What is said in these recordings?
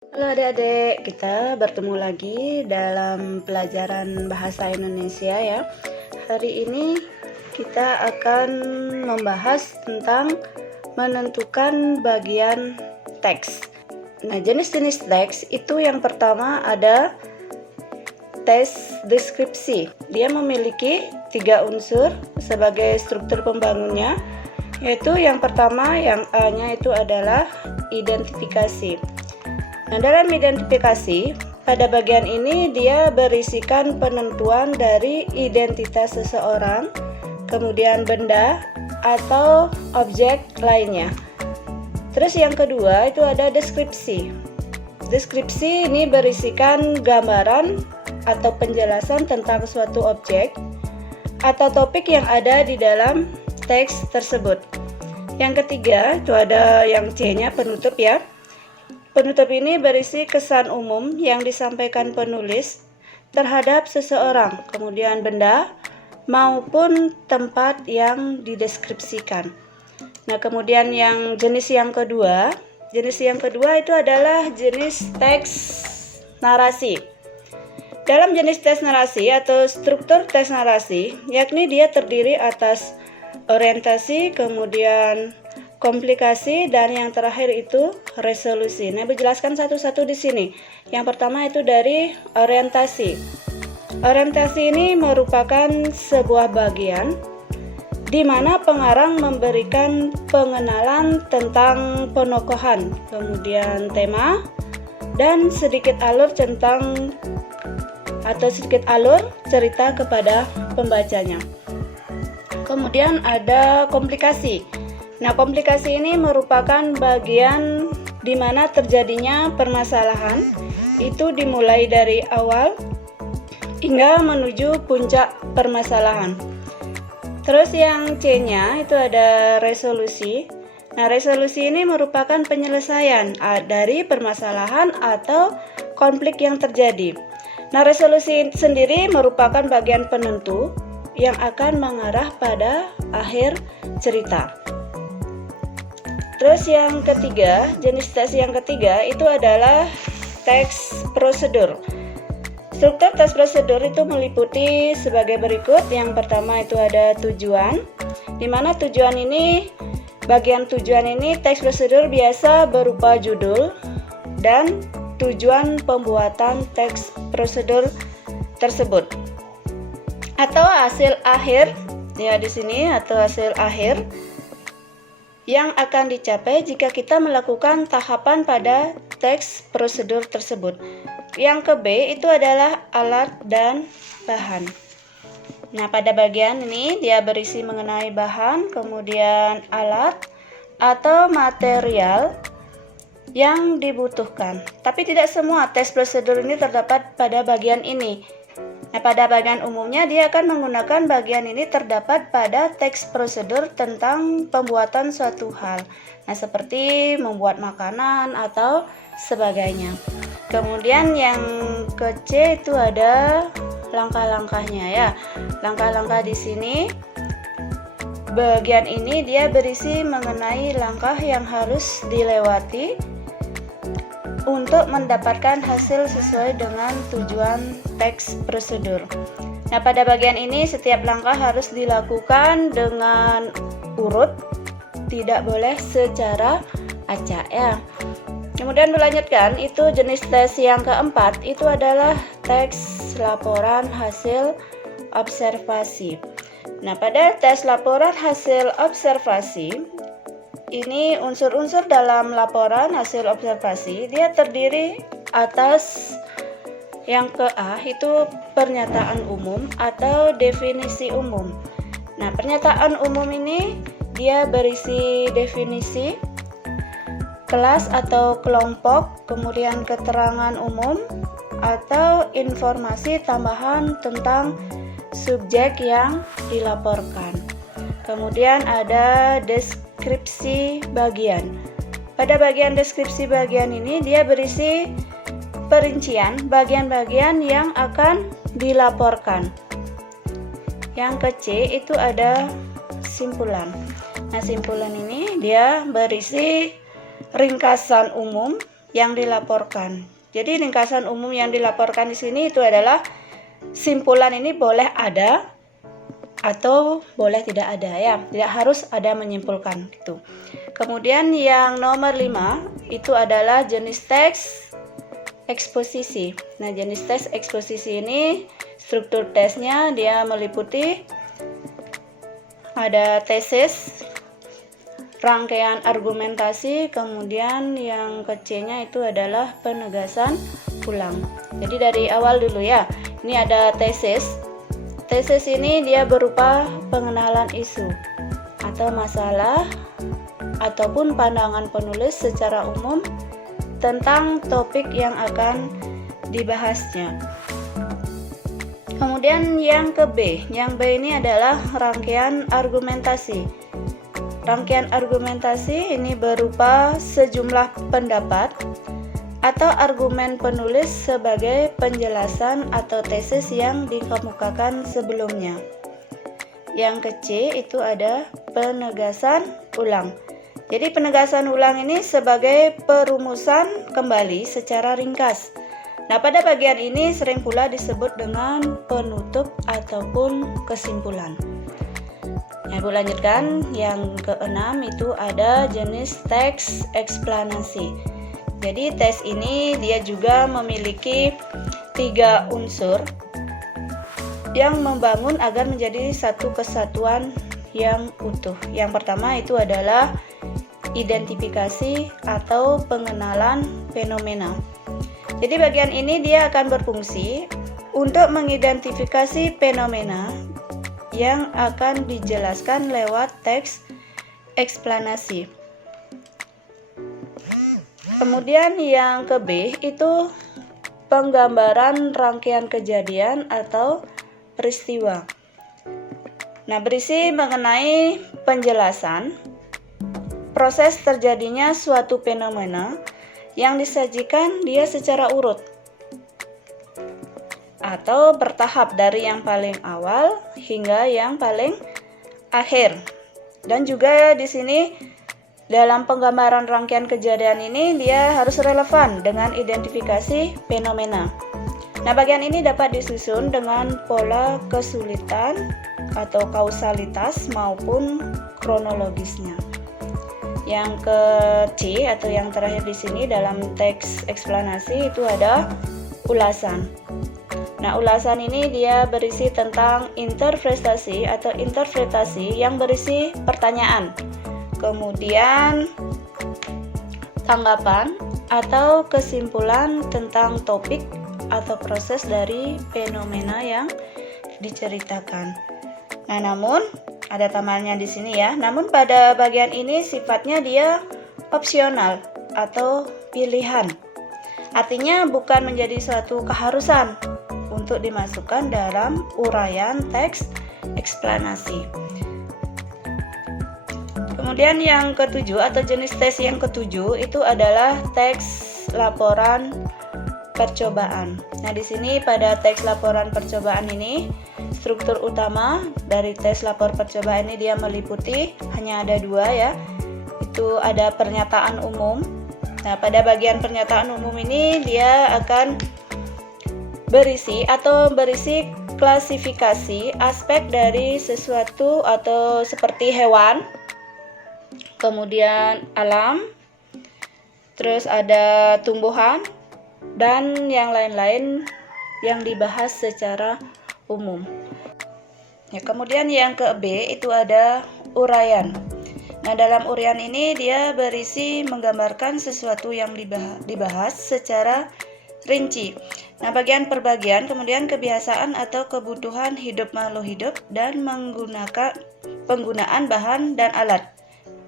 Halo adik-adik, kita bertemu lagi dalam pelajaran bahasa Indonesia ya. Hari ini kita akan membahas tentang menentukan bagian teks. Nah, jenis-jenis teks itu yang pertama ada teks deskripsi. Dia memiliki 3 unsur sebagai struktur pembangunnya, yaitu yang pertama, yang A-nya itu adalah identifikasi. Nah, dalam identifikasi, pada bagian ini dia berisikan penentuan dari identitas seseorang, kemudian benda atau objek lainnya. Terus yang kedua itu ada deskripsi. Deskripsi ini berisikan gambaran atau penjelasan tentang suatu objek atau topik yang ada di dalam teks tersebut. Yang ketiga itu ada yang C-nya, penutup ya. Penutup ini berisi kesan umum yang disampaikan penulis terhadap seseorang, kemudian benda, maupun tempat yang dideskripsikan. Nah, kemudian jenis yang kedua itu adalah jenis teks narasi. Dalam jenis teks narasi atau struktur teks narasi, yakni dia terdiri atas orientasi, kemudian komplikasi, dan yang terakhir itu resolusi. Nah, berjelaskan satu-satu di sini. Yang pertama itu dari orientasi. Orientasi ini merupakan sebuah bagian di mana pengarang memberikan pengenalan tentang penokohan, kemudian tema, dan sedikit alur cerita kepada pembacanya. Kemudian ada komplikasi. Nah, komplikasi ini merupakan bagian di mana terjadinya permasalahan itu dimulai dari awal hingga menuju puncak permasalahan. Terus yang C-nya itu ada resolusi. Nah, resolusi ini merupakan penyelesaian dari permasalahan atau konflik yang terjadi. Nah, resolusi sendiri merupakan bagian penentu yang akan mengarah pada akhir cerita. Terus yang ketiga, jenis teks yang ketiga itu adalah teks prosedur. Struktur teks prosedur itu meliputi sebagai berikut. Yang pertama itu ada tujuan, di mana bagian tujuan ini teks prosedur biasa berupa judul dan tujuan pembuatan teks prosedur tersebut. Atau hasil akhir, ya di sini, atau hasil akhir yang akan dicapai jika kita melakukan tahapan pada teks prosedur tersebut. Yang ke B itu adalah alat dan bahan. Nah, pada bagian ini dia berisi mengenai bahan, kemudian alat atau material yang dibutuhkan. Tapi tidak semua teks prosedur ini terdapat pada bagian ini. Nah, pada bagian umumnya dia akan menggunakan bagian ini terdapat pada teks prosedur tentang pembuatan suatu hal. Nah, seperti membuat makanan atau sebagainya. Kemudian yang ke C itu ada langkah-langkahnya ya. Langkah-langkah di sini bagian ini dia berisi mengenai langkah yang harus dilewati untuk mendapatkan hasil sesuai dengan tujuan teks prosedur. Nah, pada bagian ini setiap langkah harus dilakukan dengan urut, tidak boleh secara acak ya. Kemudian melanjutkan, itu jenis teks yang keempat itu adalah teks laporan hasil observasi. Nah, pada tes laporan hasil observasi ini unsur-unsur dalam laporan hasil observasi dia terdiri atas yang ke A itu pernyataan umum atau definisi umum. Nah, pernyataan umum ini dia berisi definisi kelas atau kelompok, kemudian keterangan umum atau informasi tambahan tentang subjek yang dilaporkan. Kemudian ada deskripsi bagian. Pada bagian deskripsi bagian ini dia berisi perincian bagian-bagian yang akan dilaporkan. Yang ke C itu ada simpulan. Nah, simpulan ini dia berisi ringkasan umum yang dilaporkan. Jadi ringkasan umum yang dilaporkan di sini itu adalah simpulan ini boleh ada atau boleh tidak ada ya, tidak harus ada menyimpulkan gitu. Kemudian yang nomor 5 itu adalah jenis teks eksposisi. Nah, jenis teks eksposisi ini struktur tesnya dia meliputi ada tesis, rangkaian argumentasi, kemudian yang kecilnya itu adalah penegasan ulang. Jadi dari awal dulu ya. Ini ada tesis. Tesis ini dia berupa pengenalan isu atau masalah ataupun pandangan penulis secara umum tentang topik yang akan dibahasnya. Kemudian yang ke B. Yang B ini adalah rangkaian argumentasi. Rangkaian argumentasi ini berupa sejumlah pendapat atau argumen penulis sebagai penjelasan atau tesis yang dikemukakan sebelumnya. Yang kecil itu ada penegasan ulang. Jadi penegasan ulang ini sebagai perumusan kembali secara ringkas. Nah, pada bagian ini sering pula disebut dengan penutup ataupun kesimpulan. Nah, Ibu lanjutkan. Yang keenam itu ada jenis teks eksplanasi. Jadi teks ini dia juga memiliki 3 unsur yang membangun agar menjadi satu kesatuan yang utuh. Yang pertama itu adalah identifikasi atau pengenalan fenomena. Jadi bagian ini dia akan berfungsi untuk mengidentifikasi fenomena yang akan dijelaskan lewat teks eksplanasi. Kemudian yang ke B itu penggambaran rangkaian kejadian atau peristiwa. Nah, berisi mengenai penjelasan proses terjadinya suatu fenomena yang disajikan dia secara urut atau bertahap dari yang paling awal hingga yang paling akhir. Dan juga di sini dalam penggambaran rangkaian kejadian ini dia harus relevan dengan identifikasi fenomena. Nah, bagian ini dapat disusun dengan pola kesulitan atau kausalitas maupun kronologisnya. Yang ke C atau yang terakhir di sini dalam teks eksplanasi itu ada ulasan. Nah, ulasan ini dia berisi tentang interpretasi atau interpretasi yang berisi pertanyaan. Kemudian tanggapan atau kesimpulan tentang topik atau proses dari fenomena yang diceritakan. Nah, namun ada tamannya di sini ya. Namun pada bagian ini sifatnya dia opsional atau pilihan. Artinya bukan menjadi suatu keharusan untuk dimasukkan dalam uraian teks eksplanasi. Kemudian yang ketujuh atau jenis tes yang ketujuh itu adalah teks laporan percobaan. Nah, di sini pada teks laporan percobaan ini struktur utama dari tes lapor percobaan ini dia meliputi hanya ada 2 ya. Itu ada pernyataan umum. Nah, pada bagian pernyataan umum ini dia akan berisi klasifikasi aspek dari sesuatu atau seperti hewan, kemudian alam, terus ada tumbuhan, dan yang lain-lain yang dibahas secara umum. Ya, kemudian yang ke B itu ada uraian. Nah, dalam uraian ini dia berisi menggambarkan sesuatu yang dibahas secara rinci. Nah, bagian per bagian, kemudian kebiasaan atau kebutuhan hidup makhluk hidup dan penggunaan bahan dan alat,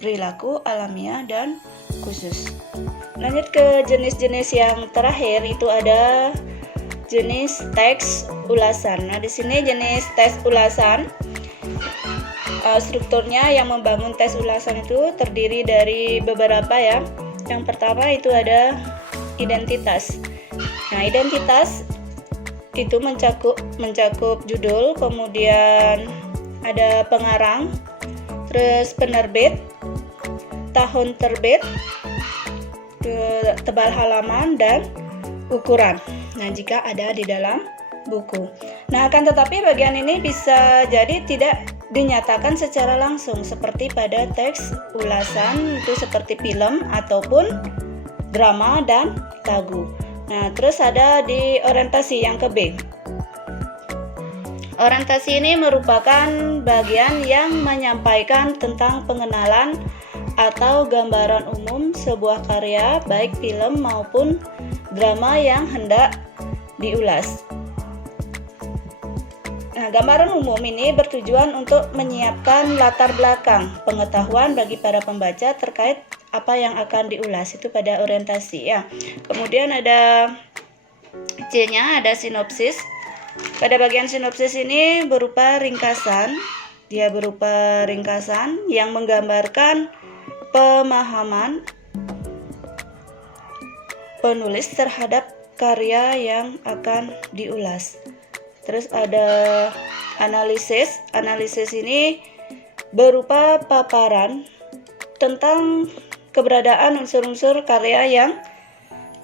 perilaku alamiah dan khusus. Lanjut ke jenis-jenis yang terakhir itu ada jenis teks ulasan. Nah, di sini jenis teks ulasan strukturnya yang membangun teks ulasan itu terdiri dari beberapa ya. Yang pertama itu ada identitas. Nah, identitas itu mencakup judul, kemudian ada pengarang, terus penerbit, tahun terbit, tebal halaman dan ukuran. Nah, jika ada di dalam buku. Nah, akan tetapi bagian ini bisa jadi tidak dinyatakan secara langsung seperti pada teks ulasan itu seperti film ataupun drama dan lagu. Nah, terus ada di orientasi yang ke B. Orientasi ini merupakan bagian yang menyampaikan tentang pengenalan atau gambaran umum sebuah karya baik film maupun drama yang hendak diulas. Nah, gambaran umum ini bertujuan untuk menyiapkan latar belakang pengetahuan bagi para pembaca terkait apa yang akan diulas itu pada orientasi ya. Kemudian ada C-nya, ada sinopsis. Pada bagian sinopsis ini berupa ringkasan. Dia berupa ringkasan yang menggambarkan pemahaman penulis terhadap karya yang akan diulas. Terus ada analisis. Analisis ini berupa paparan tentang keberadaan unsur-unsur karya yang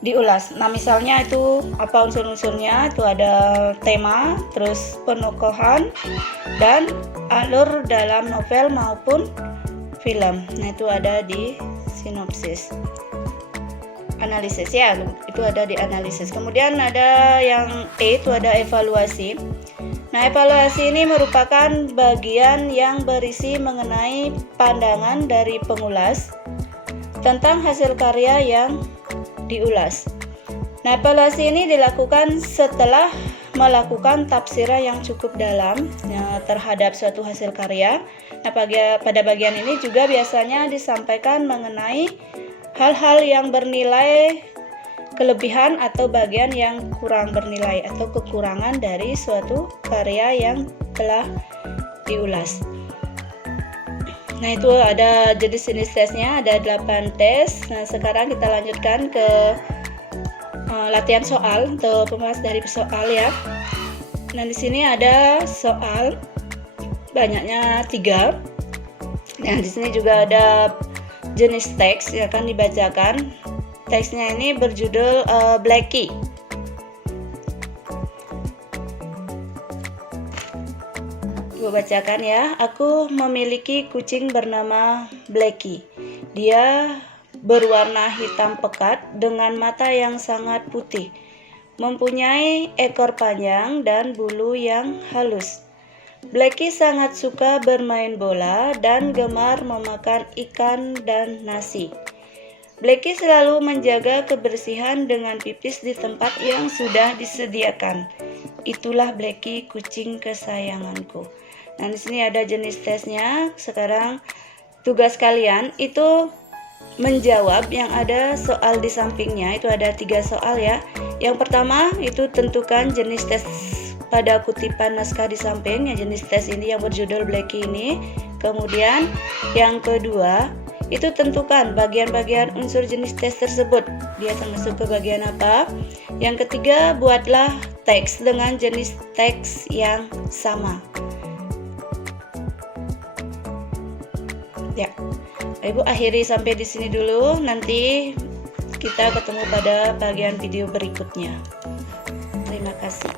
diulas. Nah, misalnya itu apa unsur-unsurnya? Itu ada tema, terus penokohan, dan alur dalam novel maupun film. Nah, itu ada di sinopsis. Analisis ya, itu ada di analisis. Kemudian ada yang E, itu ada evaluasi. Nah, evaluasi ini merupakan bagian yang berisi mengenai pandangan dari pengulas tentang hasil karya yang diulas. Nah, evaluasi ini dilakukan setelah melakukan tafsiran yang cukup dalam terhadap suatu hasil karya. Nah, pada bagian ini juga biasanya disampaikan mengenai hal-hal yang bernilai kelebihan atau bagian yang kurang bernilai atau kekurangan dari suatu karya yang telah diulas. Nah, itu ada jenis-jenis tesnya, ada 8 tes. Nah, sekarang kita lanjutkan ke latihan soal atau pembahasan dari soal ya. Nah, di sini ada soal banyaknya 3. Nah, di sini juga ada jenis teks yang akan dibacakan. Teksnya ini berjudul Blackie. Gue bacakan ya. Aku memiliki kucing bernama Blackie. Dia berwarna hitam pekat dengan mata yang sangat putih, mempunyai ekor panjang dan bulu yang halus. Blackie sangat suka bermain bola dan gemar memakan ikan dan nasi. Blackie selalu menjaga kebersihan dengan pipis di tempat yang sudah disediakan. Itulah Blackie, kucing kesayanganku. Nah, di sini ada jenis tesnya. Sekarang tugas kalian itu menjawab yang ada soal di sampingnya. Itu ada 3 soal ya. Yang pertama itu tentukan jenis tes pada kutipan naskah di samping. Yang jenis tes ini yang berjudul Blackie ini. Kemudian yang kedua itu tentukan bagian-bagian unsur jenis tes tersebut. Dia termasuk ke bagian apa? Yang ketiga, buatlah teks dengan jenis teks yang sama. Ya, Ibu akhiri sampai di sini dulu. Nanti kita ketemu pada bagian video berikutnya. Terima kasih.